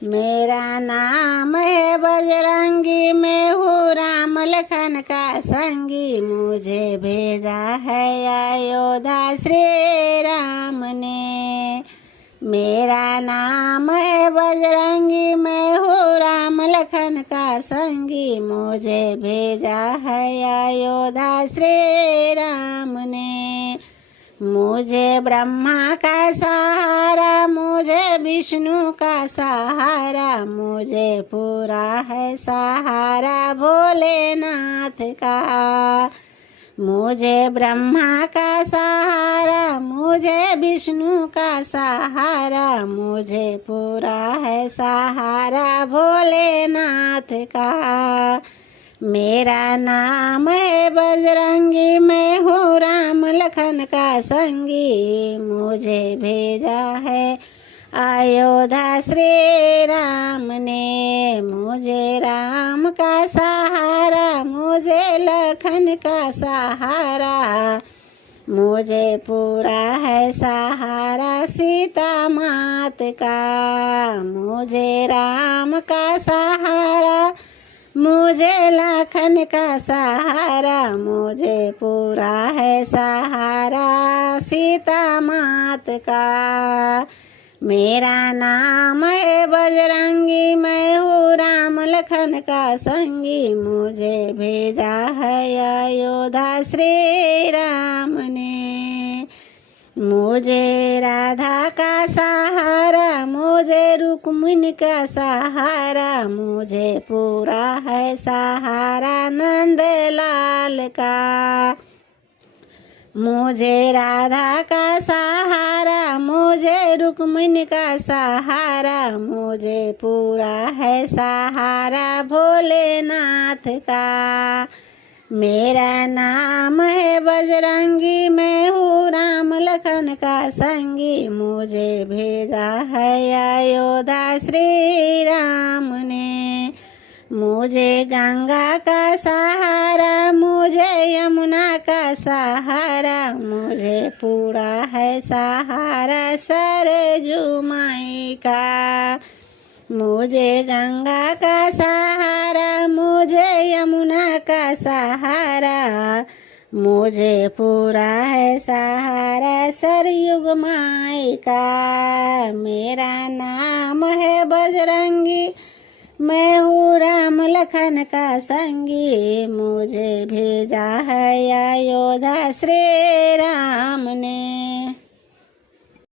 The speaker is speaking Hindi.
मेरा नाम है बजरंगी, मैं हूँ राम लखन का संगी। मुझे भेजा है अयोध्या श्री राम ने। मेरा नाम है बजरंगी, मैं हूँ राम लखन का संगी। मुझे भेजा है अयोध्या श्री राम ने। मुझे ब्रह्मा का सहारा, मुझे विष्णु का सहारा, मुझे पूरा है सहारा भोलेनाथ का। मुझे ब्रह्मा का सहारा, मुझे विष्णु का सहारा, मुझे पूरा है सहारा भोलेनाथ का। मेरा नाम है बजरंगी, मैं हूँ राम लखन का संगी। मुझे भेजा है अयोध्या श्री राम ने। मुझे राम का सहारा, मुझे लखन का सहारा, मुझे पूरा है सहारा सीता मात का। मुझे राम का सहारा, मुझे लखन का सहारा, मुझे पूरा है सहारा सीता मात का। मेरा नाम है बजरंगी, मैं हूँ राम लखन का संगी। मुझे भेजा है अयोध्या श्री राम ने। मुझे राधा का सहारा, मुझे रुक्मिणी का सहारा, मुझे पूरा है सहारा नंद लाल का। मुझे राधा का सहारा, मुझे रुक्मिणी का सहारा, मुझे पूरा है सहारा भोलेनाथ का। मेरा नाम है बजरंगी, मैं हूँ राम लखन का संगी। मुझे भेजा है अयोध्या श्री राम ने। मुझे गंगा का सहारा, मुझे यमुना का सहारा, मुझे पूरा है सहारा सरजू माई का। मुझे गंगा का सहारा, मुझे यमुना का सहारा, मुझे पूरा है सहारा सरयुग माई का। मेरा नाम है बजरंगी, मैं हूँ राम लखन का संगी। मुझे भेजा है अयोध्या श्री राम ने।